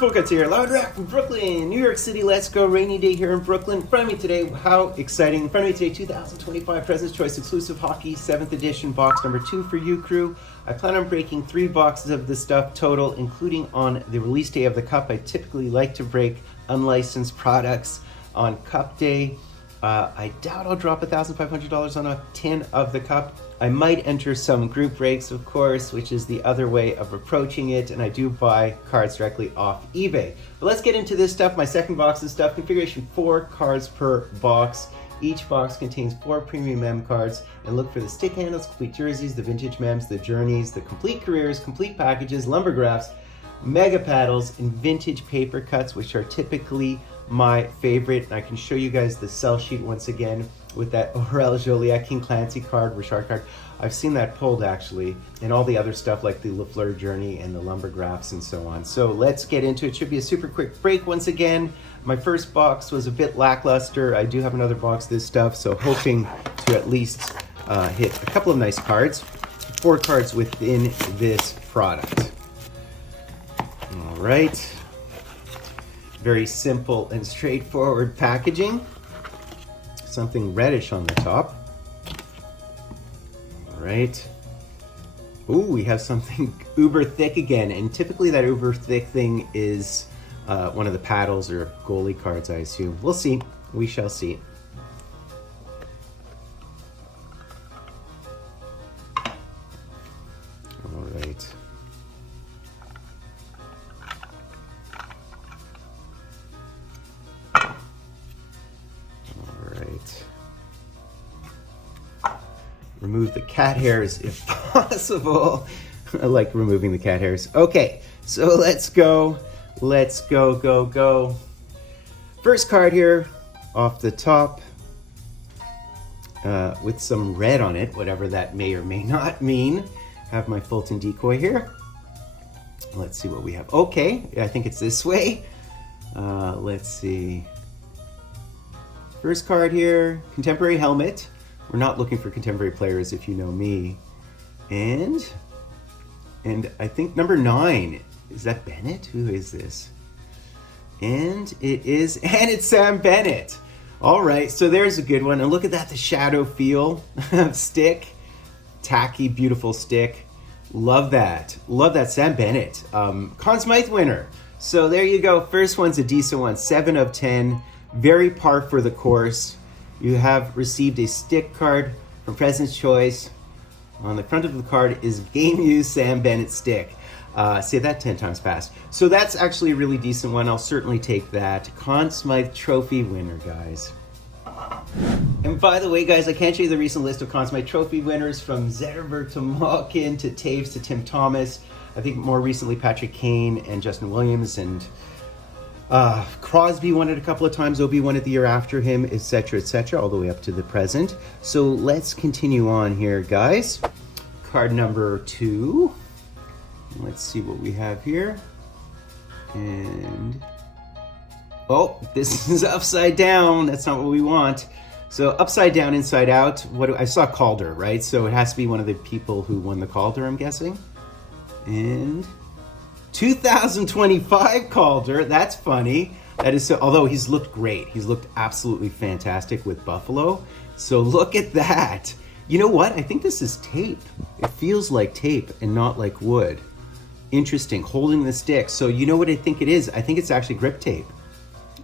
Fultoncards here, live and direct from Brooklyn, New York City. Let's go, rainy day here in Brooklyn. In front of me today, how exciting. In front of me today, 2025 President's Choice Exclusive Hockey 7th edition box number 2 for you, crew. I plan on breaking 3 boxes of this stuff total, including on the release day of the cup. I typically like to break unlicensed products on cup day. I doubt I'll drop $1,500 on a tin of the cup. I might enter some group breaks, of course, which is the other way of approaching it, and I do buy cards directly off eBay. But let's get into this stuff. My second box is stuff. Configuration 4 cards per box. Each box contains 4 premium mem cards, and look for the stick handles, complete jerseys, the vintage mems, the journeys, the complete careers, complete packages, lumbergraphs, mega paddles, and vintage paper cuts, which are typically my favorite. And I can show you guys the sell sheet once again with that Aurel Joliet, King Clancy card, Richard card. I've seen that pulled actually, and all the other stuff like the Lafleur Journey and the lumbergraphs and so on. So let's get into it. Should be a super quick break once again. My first box was a bit lackluster. I do have another box of this stuff, so hoping to at least hit a couple of nice cards. 4 cards within this product. All right. Very simple and straightforward packaging. Something reddish on the top. All right. Ooh, we have something uber thick again, and typically that uber thick thing is one of the paddles or goalie cards, I assume. We'll see. We shall see. All right. Remove the cat hairs if possible. I like removing the cat hairs. Okay, so let's go. Let's go. First card here off the top with some red on it, whatever that may or may not mean. Have my Fulton decoy here. Let's see what we have. Okay, I think it's this way. Let's see. First card here, contemporary helmet. We're not looking for contemporary players, if you know me. And I think number 9, is that Bennett? Who is this? And it's Sam Bennett. All right, so there's a good one. And look at that, the shadow feel of stick. Tacky, beautiful stick. Love that. Love that, Sam Bennett. Conn Smythe winner. So there you go. First one's a decent one, 7 of 10. Very par for the course. You have received a stick card from President's Choice. On the front of the card is Game Used Sam Bennett stick. Say that 10 times fast. So that's actually a really decent one. I'll certainly take that. Conn Smythe Trophy winner, guys. And by the way, guys, I can't show you the recent list of Conn Smythe Trophy winners, from Zetterberg to Malkin to Taves to Tim Thomas. I think more recently Patrick Kane and Justin Williams, and Crosby won it a couple of times, Obi won it the year after him, etc., all the way up to the present. So let's continue on here, guys. Card number 2. Let's see what we have here. And oh, this is upside down. That's not what we want. So upside down, inside out. I saw Calder, right? So it has to be one of the people who won the Calder, I'm guessing. And 2025 Calder, that's funny. That is so, although he's looked great. He's looked absolutely fantastic with Buffalo. So look at that. You know what? I think this is tape. It feels like tape and not like wood. Interesting, holding the stick. So you know what I think it is? I think it's actually grip tape.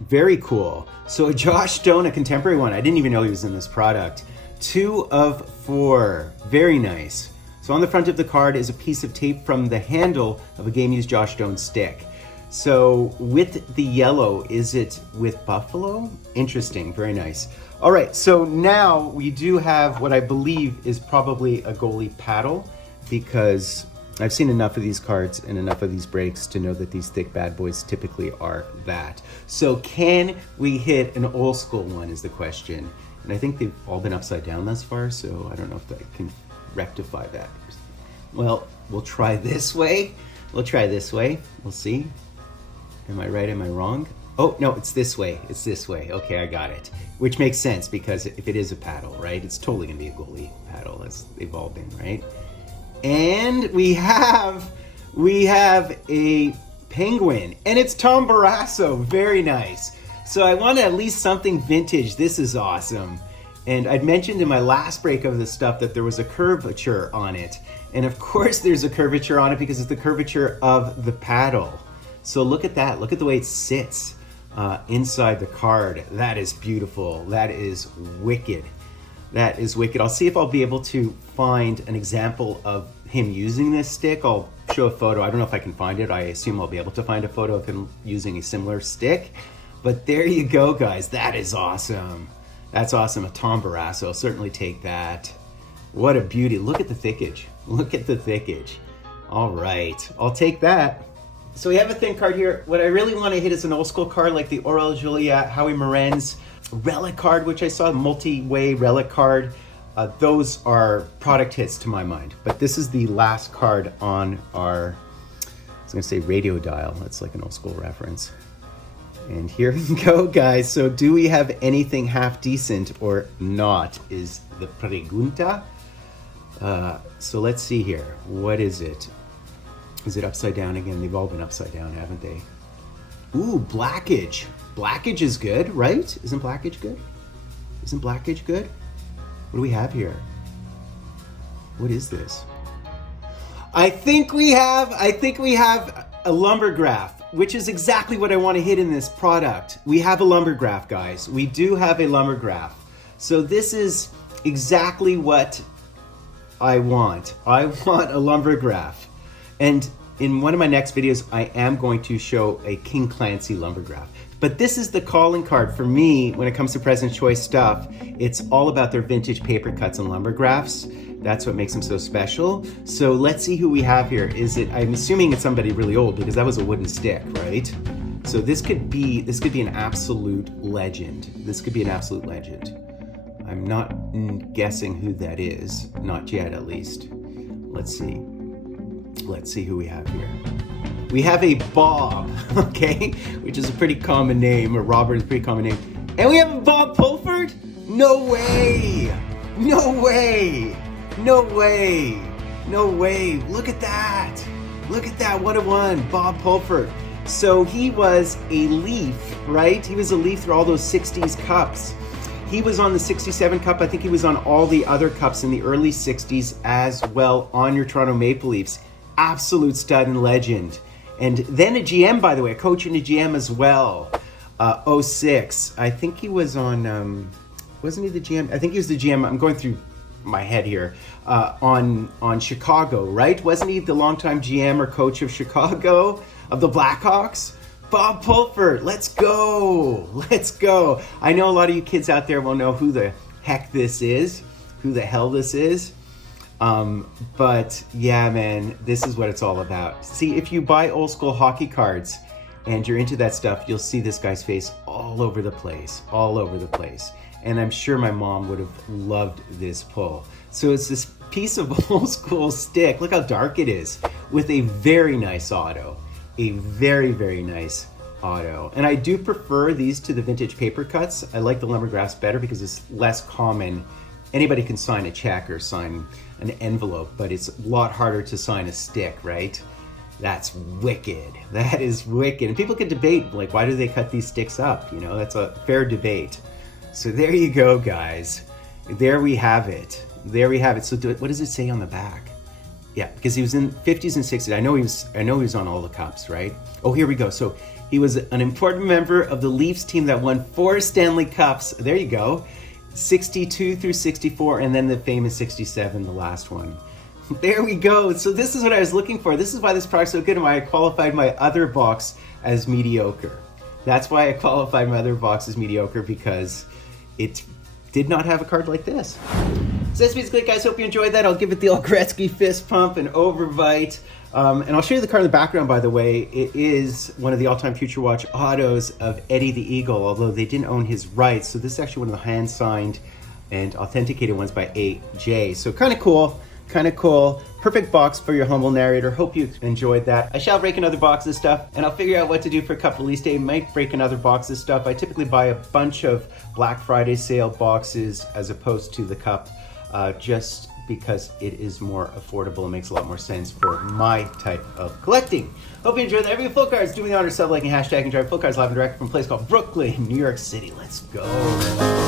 Very cool. So Josh Stone, a contemporary one. I didn't even know he was in this product. 2 of 4, very nice. So on the front of the card is a piece of tape from the handle of a Game Used Josh Stone stick. So with the yellow, is it with Buffalo? Interesting, very nice. All right, so now we do have what I believe is probably a goalie paddle, because I've seen enough of these cards and enough of these breaks to know that these thick bad boys typically are that. So can we hit an old school one is the question. And I think they've all been upside down thus far, so I don't know if I can rectify that. Well, we'll try this way. We'll see. Am I right? Am I wrong? Oh, no, it's this way. It's this way. Okay, I got it. Which makes sense, because if it is a paddle, right, it's totally gonna be a goalie paddle, as they've all been, right? And we have a Penguin, and it's Tom Barrasso. Very nice. So I want at least something vintage. This is awesome. And I'd mentioned in my last break of this stuff that there was a curvature on it. And of course there's a curvature on it because it's the curvature of the paddle. So look at that. Look at the way it sits inside the card. That is beautiful. That is wicked. That is wicked. I'll see if I'll be able to find an example of him using this stick. I'll show a photo. I don't know if I can find it. I assume I'll be able to find a photo of him using a similar stick. But there you go, guys. That is awesome. That's awesome. A Tom Barrasso. I'll certainly take that. What a beauty. Look at the thickage. Look at the thickage. All right. I'll take that. So we have a thin card here. What I really want to hit is an old school card like the Aurel Juliet, Howie Morenz relic card, which I saw, multi-way relic card. Those are product hits to my mind. But this is the last card on our, I was going to say radio dial. That's like an old school reference. And here we go, guys. So do we have anything half decent or not is the pregunta. So let's see here. What is it? Is it upside down again? They've all been upside down, haven't they? Ooh, blackage. Blackage is good, right? Isn't blackage good? Isn't blackage good? What do we have here? What is this? I think we have a lumbergraph, which is exactly what I want to hit in this product. We have a lumbergraph, guys. We do have a lumbergraph. So this is exactly what I want. I want a lumbergraph. And in one of my next videos, I am going to show a King Clancy lumbergraph. But this is the calling card for me when it comes to President's Choice stuff. It's all about their vintage paper cuts and lumbergraphs. That's what makes them so special. So let's see who we have here. I'm assuming it's somebody really old because that was a wooden stick, right? So this could be an absolute legend. This could be an absolute legend. I'm not guessing who that is. Not yet, at least. Let's see. Let's see who we have here. We have a Bob, okay, which is a pretty common name, or Robert is a pretty common name. And we have a Bob Pulford? No way! No way! No way! No way! Look at that! Look at that, what a one, Bob Pulford. So he was a Leaf, right? He was a Leaf through all those 60s cups. He was on the 67 Cup. I think he was on all the other cups in the early 60s as well on your Toronto Maple Leafs. Absolute stud and legend. And then a GM, by the way, a coach and a GM as well. 06. I think he was on, wasn't he the GM? I think he was the GM. I'm going through my head here. On Chicago, right? Wasn't he the longtime GM or coach of Chicago, of the Blackhawks? Bob Pulford, let's go. Let's go. I know a lot of you kids out there will know who the heck this is, who the hell this is. But yeah, man, this is what it's all about. See, if you buy old school hockey cards and you're into that stuff, you'll see this guy's face all over the place, all over the place. And I'm sure my mom would have loved this pull. So it's this piece of old school stick. Look how dark it is with a very nice auto, a very, very nice auto. And I do prefer these to the vintage paper cuts. I like the lumbergraphs better because it's less common. Anybody can sign a check or sign an envelope, but it's a lot harder to sign a stick, right? That's wicked. That is wicked. And people can debate, like, why do they cut these sticks up? You know, that's a fair debate. So there you go, guys. There we have it. There we have it. So what does it say on the back? Yeah, because he was in 50s and 60s. I know he was on all the cups, right? Oh, here we go. So he was an important member of the Leafs team that won 4 Stanley Cups. There you go. 62 through 64, and then the famous 67, the last one. There we go. So this is what I was looking for. This is why this product's so good and why I qualified my other box as mediocre. That's why I qualified my other box as mediocre, because it did not have a card like this. So that's basically it, guys. Hope you enjoyed that. I'll give it the old Gretzky fist pump and overbite. And I'll show you the card in the background, by the way. It is one of the all-time Future Watch autos of Eddie the Eagle, although they didn't own his rights. So this is actually one of the hand-signed and authenticated ones by AJ. So kind of cool, kind of cool. Perfect box for your humble narrator. Hope you enjoyed that. I shall break another box of stuff, and I'll figure out what to do for Cup Release Day. Might break another box of stuff. I typically buy a bunch of Black Friday sale boxes as opposed to the Cup, just because it is more affordable and makes a lot more sense for my type of collecting. Hope you enjoyed that. Every Fultoncards, do me the honor, sub, liking, hashtag, and drive Fultoncards live and direct from a place called Brooklyn, New York City. Let's go.